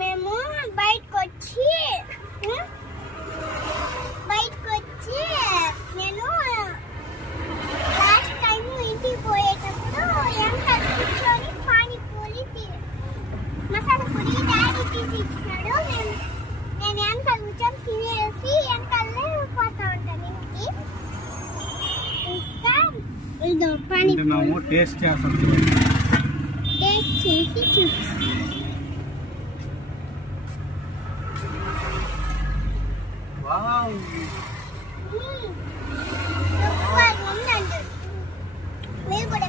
మేము బయటకు వచ్చి నేను లాస్ట్ టైం ఇంటికి పోయేటప్పుడు వెనకాల కూర్చొని పానీపూరి మసాలా పూరి డాడీ తీసి ఇచ్చినాడు. నేను వెనకాల కూర్చొని తినేసి వెనకాలనే పోతా ఉంటాను ఇంటికి. ఇంకా ఇదో పానీపూరి టేస్ట్ చేసి చూపిస్తాను. సూపర్ ఉందండి. మీరు కూడా